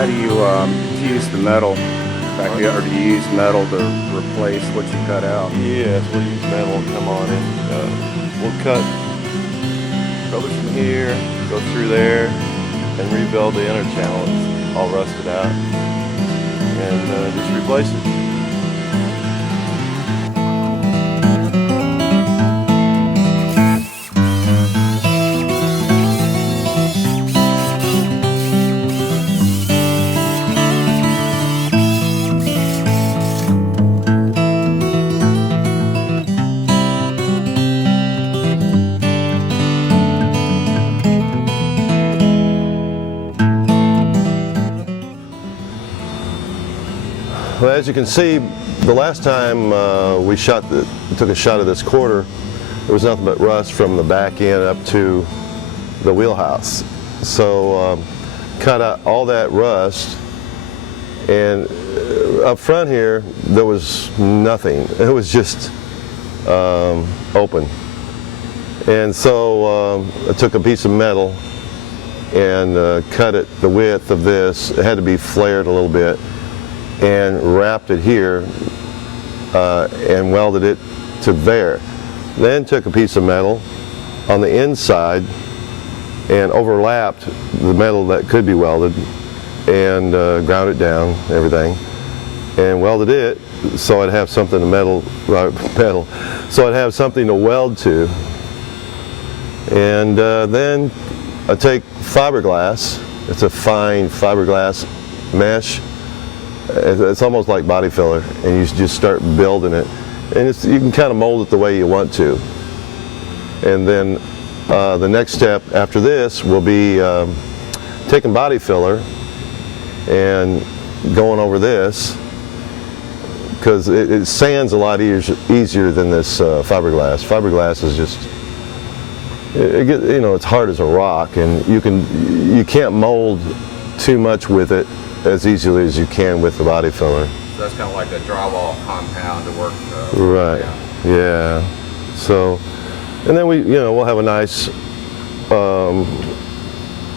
How do you use the metal back here, or do you use metal to replace what you cut out? Yes, we'll use metal. Come on in. We'll cut probably from here, go through there, and rebuild the inner channel. It's all rusted out, and just replace it. Well, as you can see, the last time we took a shot of this quarter, there was nothing but rust from the back end up to the wheelhouse. So cut out all that rust, and up front here there was nothing. It was just open. And so I took a piece of metal and cut it the width of this. It had to be flared a little bit, and wrapped it here and welded it to there. Then took a piece of metal on the inside and overlapped the metal that could be welded, and ground it down, everything, and welded it so I'd have something to so I'd have something to weld to. And then I take fiberglass. It's a fine fiberglass mesh. It's almost like body filler, and you just start building it, and you can kind of mold it the way you want to. And then the next step after this will be taking body filler and going over this, because it sands a lot easier than this fiberglass. Fiberglass is just, it's hard as a rock, and you can't mold too much with it as easily as you can with the body filler. So that's kind of like a drywall compound to work. Right. Yeah. So, and then we'll have a nice,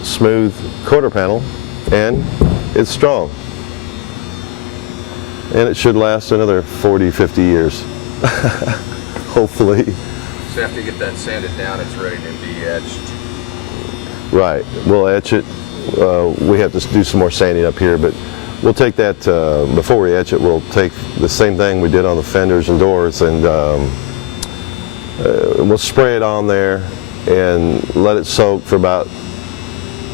smooth quarter panel, and it's strong, and it should last another 40, 50 years, hopefully. So after you get that sanded down, it's ready to be etched. Right. We'll etch it. We have to do some more sanding up here, but we'll take that, before we etch it, we'll take the same thing we did on the fenders and doors, and we'll spray it on there and let it soak for about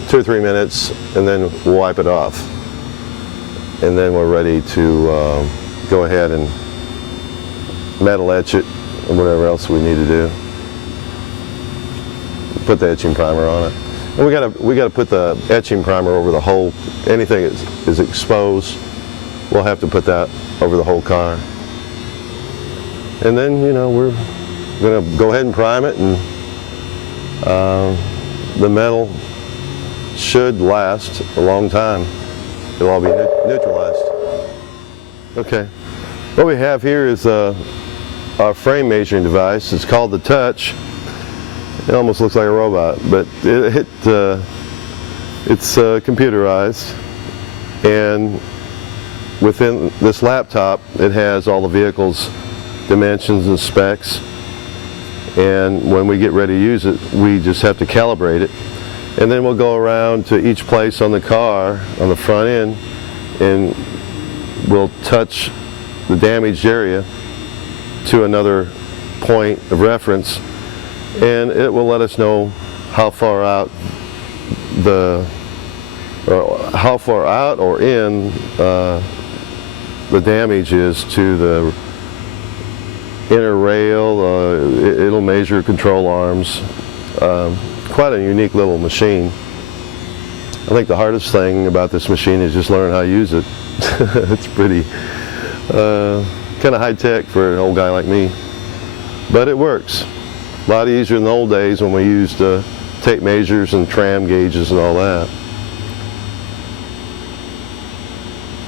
2 or 3 minutes, and then we'll wipe it off. And then we're ready to go ahead and metal etch it, and whatever else we need to do. Put the etching primer on it. And we gotta put the etching primer over the whole, anything that is exposed, we'll have to put that over the whole car. And then, we're gonna go ahead and prime it, and the metal should last a long time. It'll all be neutralized. Okay, what we have here is our frame measuring device. It's called the Touch. It almost looks like a robot, but it's computerized, and within this laptop it has all the vehicle's dimensions and specs, and when we get ready to use it, we just have to calibrate it, and then we'll go around to each place on the car on the front end, and we'll touch the damaged area to another point of reference, and it will let us know how far out or in the damage is to the inner rail. It'll measure control arms. Quite a unique little machine. I think the hardest thing about this machine is just learn how to use it. It's pretty kind of high tech for an old guy like me, but it works. A lot easier than the old days when we used tape measures and tram gauges and all that.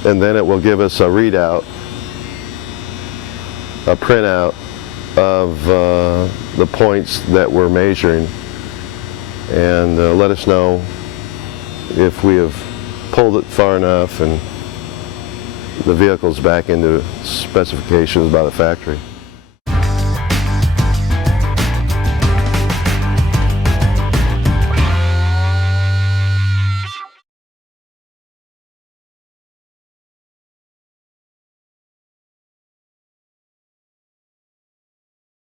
And then it will give us a readout, a printout of the points that we're measuring, and let us know if we have pulled it far enough and the vehicle's back into specifications by the factory.